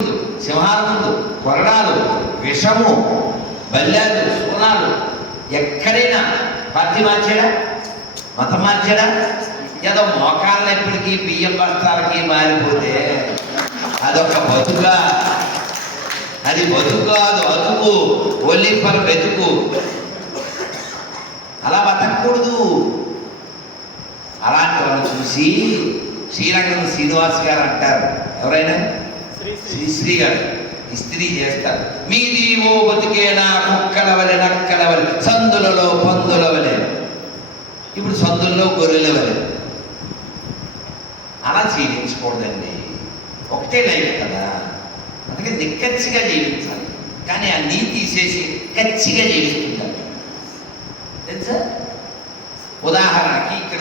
సింహాల ముందు కొరడాలు, విషము, బల్యాలు, సూనాలు. ఎక్కడైనా పార్టీ మార్చాడా, మతం మార్చాడా? ఏదో మోకాళ్ళ ఎప్పటికీ బియ్యం బస్తాలకి మారిపోతే అదొక బతుకా? అది బతుకు, అది అతుకు, ఓన్లీ ఫర్ బతుకు. అలా బతకూడదు. అలాంటి వాళ్ళు చూసి శ్రీరంగం శ్రీనివాస్ గారు అంటారు, ఎవరైనా శ్రీశ్రీ గారు ఇస్త్రీ చేస్తారు. మీది ఓ బతికేనా కుక్కల వలె నక్కల వలె, సందులలో పందుల వలె. ఇప్పుడు సందుల్లో గొర్రెల వలె. అలా జీవించకూడదండి. ఒకటే లైఫ్ కదా, అందుకే నిక్కచ్చిగా జీవించాలి. కానీ అన్నీ తీసేసి కచ్చిగా జీవిస్తుంటారు తెలుసా? ఉదాహరణకి ఇక్కడ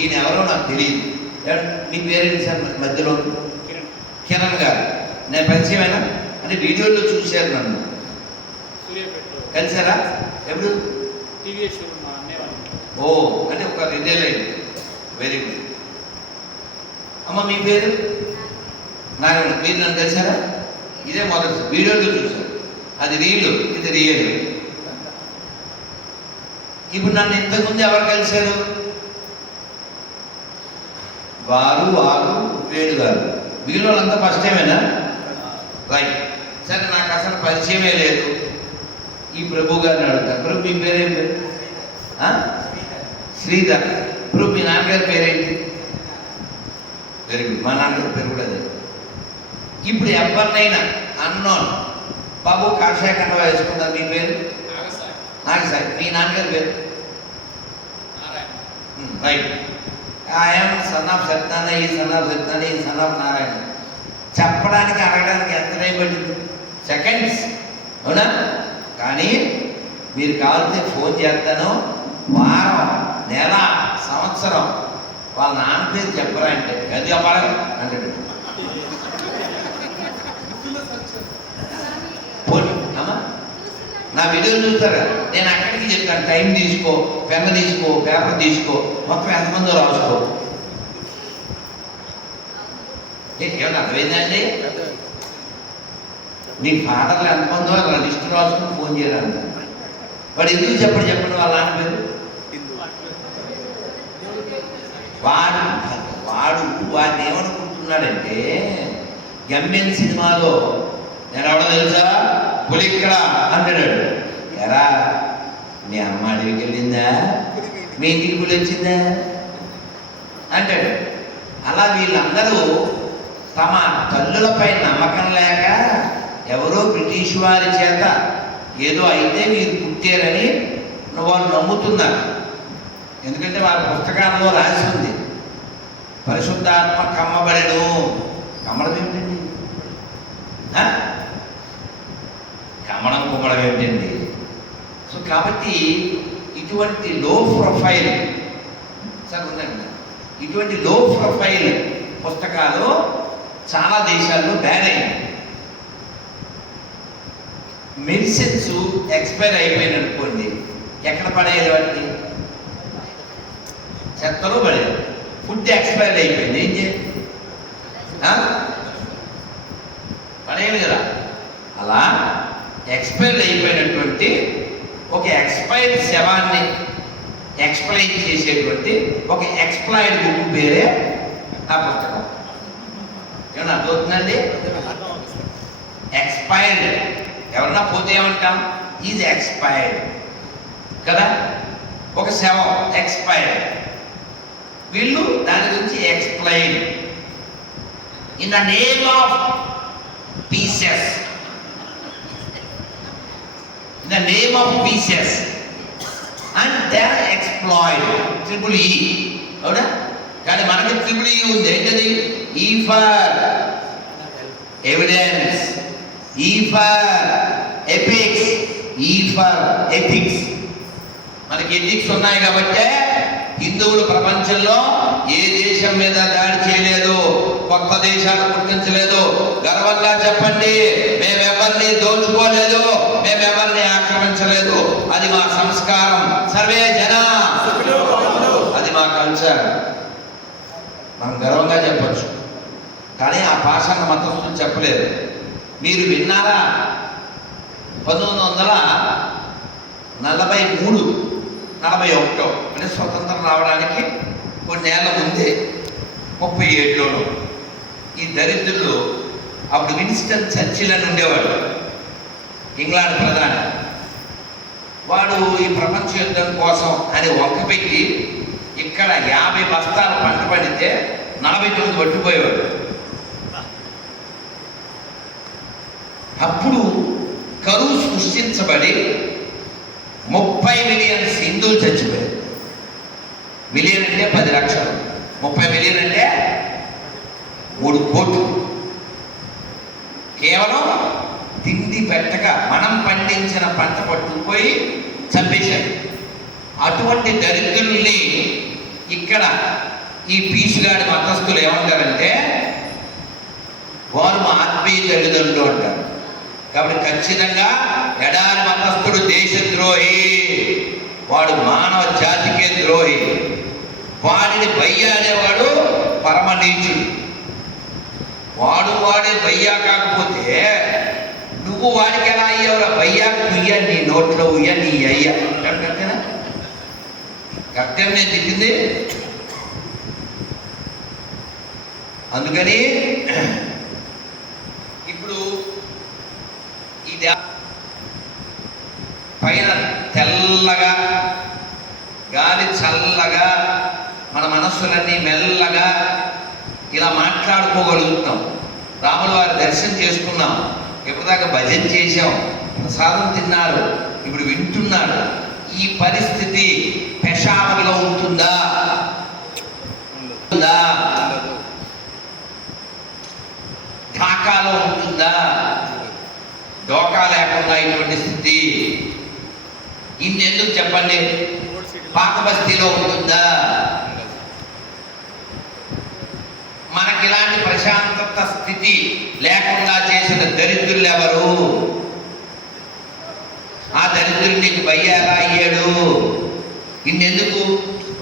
ఈయన ఎవరో నాకు తెలియదు. మీ పేరేంటి సార్ మధ్యలో? కిరణ్ గారు. నేను పరిచయమైనా అంటే వీడియోలో చూశారు నన్ను. కలిసారా? ఎప్పుడు? ఓ అంటే ఒక 2 ఏళ్ళు అయింది. Very good. అమ్మ మీ పేరు? నారాయణ. మీరు నన్ను కలిసారా? ఇదే మొదటి వీడియోలో చూశారు. అది రీల్, ఇది రియల్. ఇప్పుడు నన్ను ఇంతకుముందు ఎవరు కలిశారు? వారు, వేణు గారు. మిగిలిన వాళ్ళంతా ఫస్ట్ టైమేనా? రైట్. సరే, నాకు అసలు పరిచయమే లేదు. ఈ ప్రభు గారిని అడుగుతాను. ప్రభు మీ పేరేం పేరు? శ్రీధర్. ప్రభు మీ నాన్నగారి పేరేంటి? Very good. మా నాన్నగారి పేరు కూడా అదే. ఇప్పుడు ఎవరినైనా అన్నోన్ బాబు కాషాయ కండ వేసుకుంటారు. మీ పేరు? నాగసాయి. మీ నాన్నగారి పేరు? Right. I'm son of Satyanarayana, ఈ సన్ ఆఫ్ సత్యనారాయణ, ఈ సన్ ఆఫ్ నారాయణ. చెప్పడానికి అడగడానికి ఎంత టైం పడింది? సెకండ్స్, అవునా? కానీ మీరు కావాలంటే ఫోన్ చేస్తాను. వారం, నెల, సంవత్సరం వాళ్ళ నాన్న పేరు చెప్పరా అంటే అది చెప్పాలి అంటే అమ్మా నా వీడియోలు చూస్తారా? నేను అక్కడికి చెప్తాను, టైం తీసుకో, పెన్ను తీసుకో, పేపర్ తీసుకో, మొత్తం ఎంతమందో రాసుకో. ఏమన్నా అర్థమైందండి? మీ ఫాదర్లు ఎంతమందో అలా లిస్టు రాసుకుని ఫోన్ చేయాలంట. వాడు ఎందుకు చెప్పండి వాళ్ళ నాన్న పేరు? వాడిని ఏమనుకుంటున్నాడంటే, గమ్యం సినిమాలో నేను ఎవడో తెలుసా, పులిక్కడ అంటాడు. ఎరా మీ అమ్మ అడవికి వెళ్ళిందా, మీ ఇంటికి పులి వచ్చిందా అంటాడు. అలా వీళ్ళందరూ తమ తల్లులపై నమ్మకం లేక ఎవరో బ్రిటిష్ వారి చేత ఏదో అయితే మీరు పుట్టారని వాళ్ళు నమ్ముతున్నారు. ఎందుకంటే వారి పుస్తకాల్లో రాసి ఉంది, పరిశుద్ధాత్మ కమ్మబడెను. కమ్మడం ఏమిటండి? కమ్మడం కుమ్మడం ఏమిటండి? సో కాబట్టి ఇటువంటి లో ప్రొఫైల్ సార్ ఉందండి, ఇటువంటి లో ప్రొఫైల్ పుస్తకాలు చాలా దేశాల్లో బ్యాన్ అయ్యాయి. మెడిసిన్స్ ఎక్స్పైర్ అయిపోయింది అనుకోండి, ఎక్కడ పడేది వాటిని? చెత్తలో పడేది. ఫుడ్ ఎక్స్పైర్ అయిపోయింది, ఏం చేయాలి? పడేది కదా. అలా ఎక్స్పైర్ అయిపోయినటువంటి ఒక ఎక్స్పైర్డ్ శవాన్ని ఎక్స్ప్లెయిన్ చేసేటువంటి ఒక ఎక్స్ప్లాయిడ్ బుక్ పేరే ఆ పుస్తకం. ఏమన్నా అర్థమవుతుందండి? ఎక్స్పైర్డ్. ఎవరన్నా పోతే ఏమంటాం? ఈజ్ ఎక్స్పైర్డ్ కదా. ఒక శవం ఎక్స్పైర్డ్. వీళ్ళు దాని గురించి explain in the name of pieces, in the name of pieces, and they are exploited. Triple E, అవునా? కానీ మనకి ట్రిపుల్ ఈ ఉంది. ఏంటది? ఈ ఫర్ ఎవిడెన్స్, ఈ ఫర్ ఎపిక్స్, ఈ ఫర్ ఎథిక్స్. మనకి ఎథిక్స్ ఉన్నాయి కాబట్టి హిందువులు ప్రపంచంలో ఏ దేశం మీద దాడి చేయలేదు, కొత్త దేశాలు గుర్తించలేదు. గర్వంగా చెప్పండి, మేమెవరిని దోచుకోలేదు, మేమెవరిని ఆక్రమించలేదు. అది మా సంస్కారం. సర్వే జన, అది మా కల్చర్. మనం గర్వంగా చెప్పచ్చు. కానీ ఆ పాషాణ మతస్థులు చెప్పలేదు. మీరు విన్నారా? 1943-41 అంటే స్వతంత్రం రావడానికి కొన్నేళ్ల ముందే 37లోను ఈ దరిద్రులు అప్పుడు విన్స్టన్ చర్చిల్ అని ఉండేవాడు, ఇంగ్లాండ్ ప్రధాని. వాడు ఈ ప్రపంచ యుద్ధం కోసం అని ఒక్కపెట్టి ఇక్కడ 50 బస్తాలు పంట పండితే 49 పట్టుకుపోయేవాడు. అప్పుడు కరువు సృష్టించబడి 30 మిలియన్ హిందువులు చచ్చిపోయారు. మిలియన్ అంటే 10 లక్షలు, 30 మిలియన్ అంటే 3 కోట్లు. కేవలం తిండి పెట్టక మనం పండించిన పంట పట్టుకుపోయి చంపేశారు. అటువంటి దరిద్రుల్ని ఇక్కడ ఈ పీసుగాడి మతస్థులు ఏమంటారంటే వారు మా ఆత్మీయ తల్లిదండ్రులు అంటారు. కాబట్టి ఖచ్చితంగా ఎడారి మతస్థుడు దేశద్రోహి, వాడు మానవ జాతికే ద్రోహి. వాడిని బయ్యాడేవాడు పరమ నీచుడు. వాడే బయ్యా కాకపోతే నువ్వు వాడికి ఎలా అయ్యావురా? బయ్యా ఉయ్య, నీ నోట్లో ఉయ్య, నీ అయ్యా కరెక్టేనా? కరెక్టే నేను తిట్టింది. అందుకని ఇప్పుడు ఇది పైన తెల్లగా గాలి చల్లగా మన మనస్సులన్నీ మెల్లగా ఇలా మాట్లాడుకోగలుగుతున్నాం. రాముల వారి దర్శనం చేసుకున్నాం, ఎప్పటిదాకా భజన చేశాం, ప్రసాదం తిన్నారు, ఇప్పుడు వింటున్నారు. ఈ పరిస్థితి పెషావర్లో ఉంటుందా? ఢాకాలో ఉంటుందా? డోకా లేకుండా ఇటువంటి స్థితి ఇంకెందుకు చెప్పండి? పాత బస్తీలో ఉంటుందా? మనకి ఇలాంటి ప్రశాంతత స్థితి లేకుండా చేసిన దరిద్రులు ఎవరు? ఆ దరిద్రులు నీకు భయ్య ఎలా అయ్యాడు? ఇన్నెందుకు?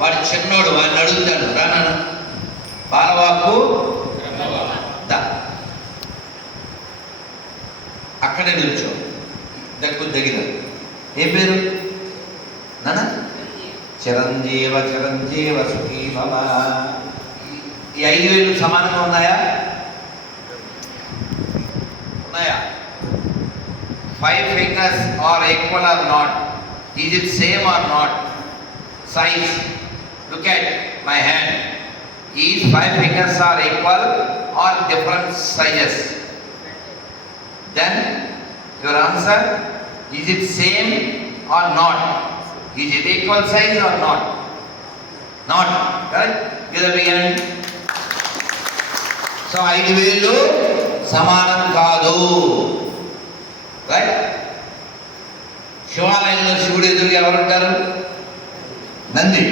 వాడు చిన్నోడు, వాడిని అడుగుతాడు, రానా బాలవాకు అక్కడే నిల్చో, దగ్గర దగ్గర. ఏ పేరు నానా? చిరంజీవ చిరంజీవ సుఖీ భవ. ఈ 5 వేలు సమానంగా ఉన్నాయా? ఉన్నాయా? 5 fingers are equal or not? Is it same or not? Size. Look at my hand. Is 5 fingers are equal or different sizes? Then your answer, is it same or not? Is it equal size or not? Not. Correct? Give the big hand. So 5 వేలు సమానం కాదు. Right? శివాలయంలో శివుడు ఎదురు ఎవరుంటారు? నంది.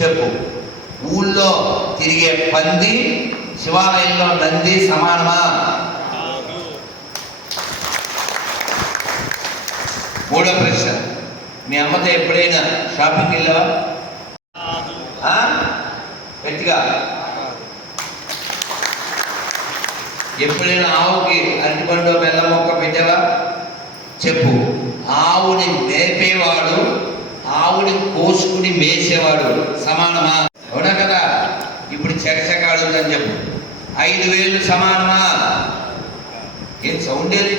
చెప్పు, ఊళ్ళో తిరిగే పంది శివాలయంలో నంది సమానమా? మూడో ప్రశ్న, మీ అమ్మతో ఎప్పుడైనా షాపింగ్ వెళ్ళావా? గట్టిగా. ఎప్పుడైనా ఆవుకి అరటిపండు బెల్లం మొక్క పెట్టావా? చెప్పు. ఆవుని మేపేవాడు, ఆవుని కోసుకుని మేసేవాడు సమానమా? అవునా కదా? ఇప్పుడు చెకచెకాడుందని చెప్పు. 5 వేలు సమానమా? ఏం సౌండ్ ఏది?